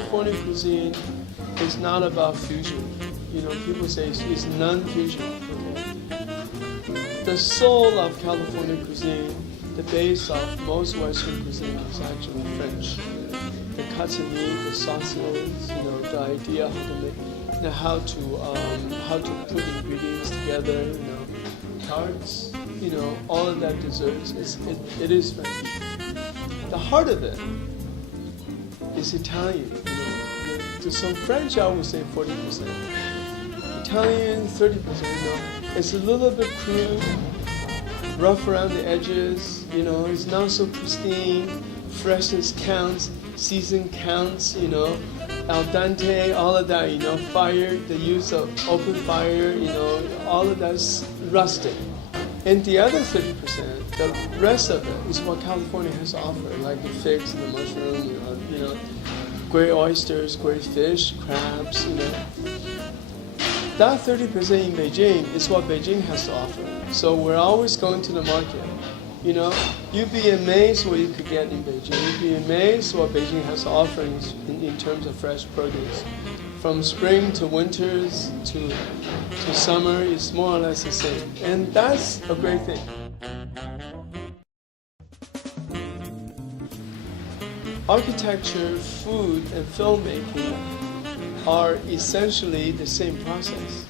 California cuisine is not about fusion. You know, people say it's non-fusion. Okay? The soul of California cuisine, the base of most Western cuisine is actually French. The cuts of meat, the sauces, you know, the idea how to make, you know, how to put ingredients together, you know, tarts, you know, all of that desserts. It is French. The heart of it is Italian. You know, so French I would say 40%. Italian 30%. You know, it's a little bit crude, rough around the edges. You know, it's not so pristine. Freshness counts, season counts. You know, al dente, all of that. You know, fire, the use of open fire. You know, all of that's rustic. And the other 30%, the rest of it is what California has to offer, like the figs and the mushroom, you know, great oysters, great fish, crabs, you know. That 30% in Beijing is what Beijing has to offer. So we're always going to the market. You know, you'd be amazed what you could get in Beijing. You'd be amazed what Beijing has to offer in terms of fresh produce. From spring to winters to summer, it's more or less the same. And that's a great thing. Architecture, food, and filmmaking are essentially the same process.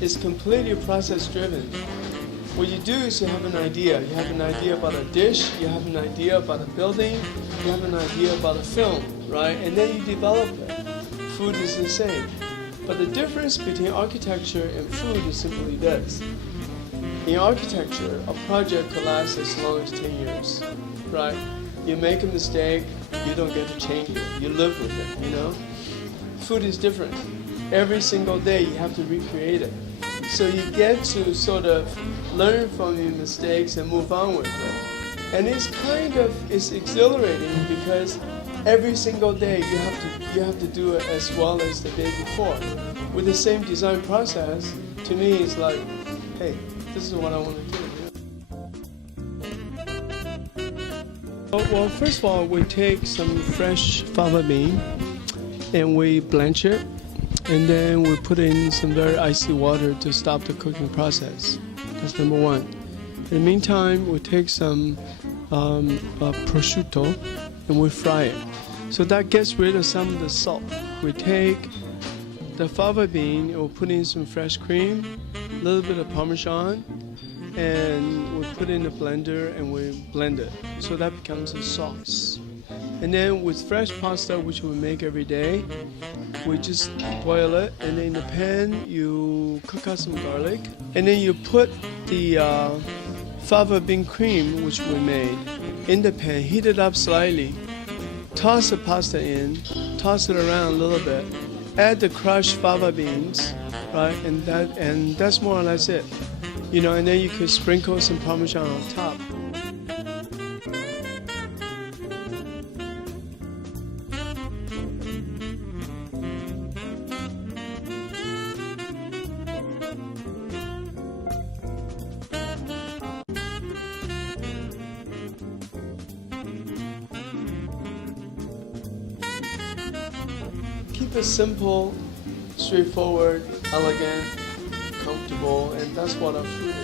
It's completely process driven. What you do is you have an idea. You have an idea about a dish, you have an idea about a building, you have an idea about a film, right? And then you develop it. Food is the same. But the difference between architecture and food is simply this. In architecture, a project could last as long as 10 years, right? You make a mistake, you don't get to change it. You live with it, you know? Food is different. Every single day you have to recreate it. So you get to sort of learn from your mistakes and move on with it. And it's exhilarating because every single day you have to do it as well as the day before. With the same design process, to me it's like, hey, this is what I want to do. Well, first of all, we take some fresh fava bean and we blanch it, and then we put in some very icy water to stop the cooking process. That's number one. In the meantime, we take some prosciutto and we fry it. So that gets rid of some of the salt. We take the fava bean and we'll put in some fresh cream, a little bit of Parmesan, and we put in a blender and we blend it. So that becomes a sauce. And then with fresh pasta, which we make every day, we just boil it, and then in the pan you cook out some garlic, and then you put the fava bean cream, which we made, in the pan, heat it up slightly, toss the pasta in, toss it around a little bit, add the crushed fava beans, right, and that's more or less it. You know, and then you could sprinkle some Parmesan on top. Keep it simple, straightforward, elegant, comfortable, and that's what our food is.